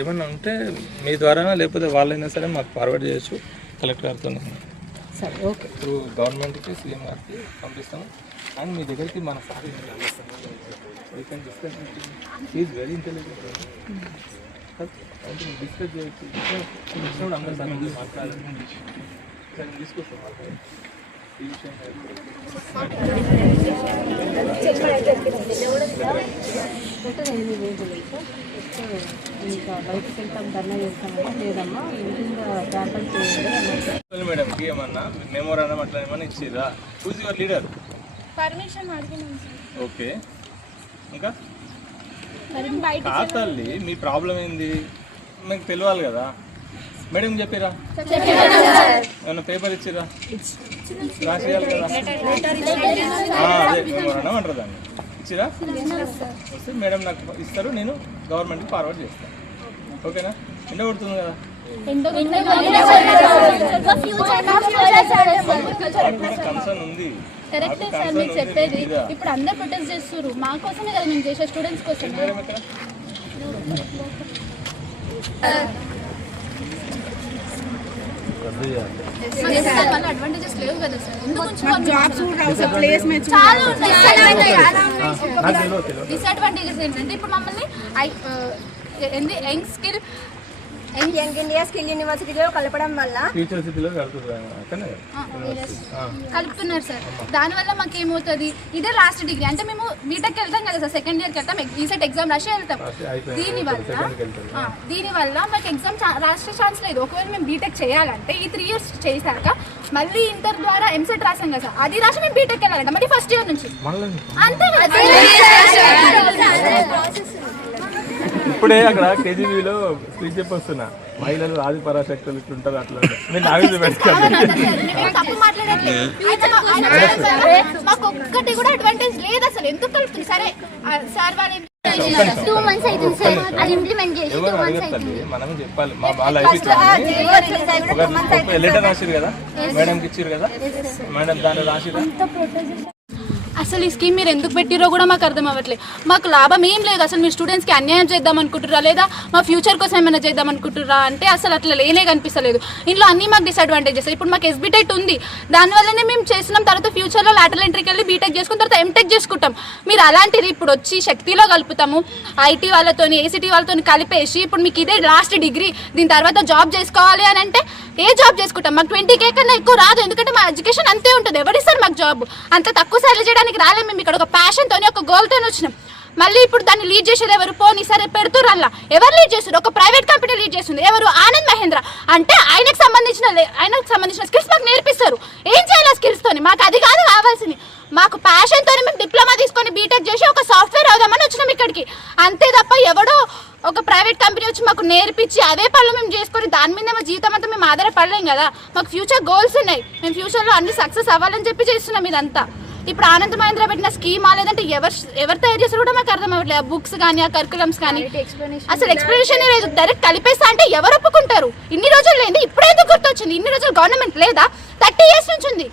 ఏమన్నా ఉంటే మీ ద్వారా లేకపోతే వాళ్ళైనా సరే మాకు ఫార్వర్డ్ చేయొచ్చు కలెక్టర్ గారితో సరే ఓకే త్రూ గవర్నమెంట్కి సీఎం గారికి పంపిస్తాము అండ్ మీ దగ్గరికి మన sir is very intelligent discuss చేయొచ్చు అందరూ సార్ మాట్లాడాలి తీసుకొస్తాం ఈ విషయం ఇంకా బయటకు వెళ్తాం ధర్నా చేస్తామా లేదమ్మా ఇంట్లో మేడంకి ఏమన్నా మెమోరాండం అట్లా ఏమన్నా ఇచ్చిరా చూసి యువర్ లీడర్ పర్మిషన్ అడిగినాం ఓకే ఇంకా కాతల్లి మీ ప్రాబ్లం ఏంది మీకు తెలియాలి కదా మేడం చెప్పిరా ఏమన్నా పేపర్ ఇచ్చిరా రాసేయాలి కదా అదే మెమోరాండం అంటారు దాన్ని ఇచ్చిరా వస్తే మేడం నాకు ఇస్తారు నేను గవర్నమెంట్కి ఫార్వర్డ్ చేస్తాను ఓకేనా ఎండ కొడుతుంది కదా కన్సర్న్ ఉంది కరెక్టే సార్ మీరు చెప్పేది ఇప్పుడు అందరు ప్రొటెస్ట్ చేస్తున్నారు మా కోసమే కదా మేము చేసే స్టూడెంట్స్ కోసం అడ్వాంటేజెస్ లేవు కదా సార్ డిసడ్వాంటేజెస్ ఏంటంటే ఇప్పుడు మమ్మల్ని young skill young India skill యూనివర్సిటీలో కలపడం వల్ల ఫ్యూచర్ సిటీలో కలుపుతున్నారు సార్. దానివల్ల మాకు ఏమవుతుంది ఇదే లాస్ట్ డిగ్రీ అంటే మేము బీటెక్ వెళ్తాం కదా సార్ సెకండ్ ఇయర్కి వెళ్తాం ఈసెట్ ఎగ్జామ్ రాసి వెళ్తాం. దీనివల్ల మాకు ఎగ్జామ్ రాసే ఛాన్స్ లేదు. ఒకవేళ మేము బీటెక్ చేయాలంటే ఈ 3 years చేశాక మళ్ళీ ఇంటర్ ద్వారా ఎంసెట్ రాసాం కదా సార్ అది రాసి మేము బీటెక్ వెళ్ళాలంట మళ్ళీ ఫస్ట్ ఇయర్ నుంచి అంతే కదా. ఇప్పుడే అక్కడ కేజీబీలో స్పీచ్ చెప్పొస్తున్నా మహిళలు ఆది పరాశక్తులు ఇట్లుంటారు అట్లా తప్పు మాట్లాడట్లేదు. మాకు ఒక్కటి కూడా అడ్వాంటేజ్ లేదు అసలు. ఎందుకు కలుపుతుంది సరే సార్ వాళ్ళు 2 months అవుతుంది సార్ అది ఇంప్లిమెంట్ చేసి 2 months అవుతుంది. మనమే చెప్పాలి మా లైఫ్ లెటర్ రాసిరు కదా మేడంకి ఇచ్చిరు కదా మేడం దాంట్లో రాసిరా అసలు ఈ స్కీమ్ మీరు ఎందుకు పెట్టిరో కూడా మాకు అర్థం అవ్వట్లేదు. మాకు లాభం ఏం లేదు. అసలు మీరు స్టూడెంట్స్కి అన్యాయం చేద్దాం అనుకుంటురా లేదా మా ఫ్యూచర్ కోసం ఏమైనా చేద్దాం అనుకుంటురా అంటే అసలు అట్లా లేనే కనిపిస్తలేదు. ఇంట్లో అన్నీ మాకు డిసడ్వాంటేజెస్. ఇప్పుడు మాకు ఎస్బీటెట్ ఉంది దానివల్లనే మేము చేస్తున్నాం. తర్వాత ఫ్యూచర్లో లాటరల్ ఎంట్రీకి వెళ్ళి బీటెక్ చేసుకున్న తర్వాత ఎంటెక్ చేసుకుంటాం. మీరు అలాంటిది ఇప్పుడు వచ్చి శక్తిలో కలుపుతాము ఐటీ వాళ్ళతో ఏసీటీ వాళ్ళతో కలిపేసి ఇప్పుడు మీకు ఇదే లాస్ట్ డిగ్రీ దీని తర్వాత జాబ్ చేసుకోవాలి అని అంటే ఏ జాబ్ చేసుకుంటాం. మాకు 20K కన్నా ఎక్కువ రాదు. ఎందుకంటే మా ఎడ్యుకేషన్ అంతే ఉంటుంది. ఎవరిస్తారు మాకు జాబ్ అంత తక్కువ సాలరీ చేయడానికి రాలేము. మేము ఇక్కడ ఒక ప్యాషన్తో ఒక గోల్తో వచ్చినాం. మళ్ళీ ఇప్పుడు దాన్ని లీడ్ చేసేది ఎవరు పోనీ సరే పెడుతురు అలా ఎవరు లీడ్ చేస్తారు ఒక ప్రైవేట్ కంపెనీ లీడ్ చేస్తుంది ఎవరు ఆనంద్ మహేంద్ర అంటే ఆయనకు సంబంధించిన స్కిల్స్ మాకు నేర్పిస్తారు. ఏం చేయాలి స్కిల్స్తోని మాకు అది కాదు కావాల్సింది. మాకు ప్యాషన్తో మేము డిప్లొమా తీసుకొని బీటెక్ చేసి ఒక సాఫ్ట్వేర్ అవుదామని వచ్చినాం ఇక్కడికి అంతే తప్ప ఎవడో ఒక ప్రైవేట్ కంపెనీ వచ్చి మాకు నేర్పించి అదే పనులు మేము చేసుకొని దాని మీద మా జీవితం అంతా మేము ఆధారపడలేం కదా. మాకు ఫ్యూచర్ గోల్స్ ఉన్నాయి. మేము ఫ్యూచర్లో అన్ని సక్సెస్ అవ్వాలని చెప్పి చేస్తున్నాం ఇదంతా. ఇప్పుడు ఆనంద్ మహేంద్ర పెట్టిన స్కీమా లేదంటే ఎవరు తయారు చేస్తారు కూడా మాకు అర్థం అవ్వట్లేదు. బుక్స్ కానీ ఆ కరికులమ్స్ కానీ అసలు ఎక్స్ప్లెనేషన్ లేదు. డైరెక్ట్ కలిపేస్తా అంటే ఎవరు ఒప్పుకుంటారు? ఇన్ని రోజులు లేదు ఇప్పుడే ఎందుకు గుర్తొచ్చింది? ఇన్ని రోజులు గవర్నమెంట్ లేదా 30 years నుంచి ఉంది.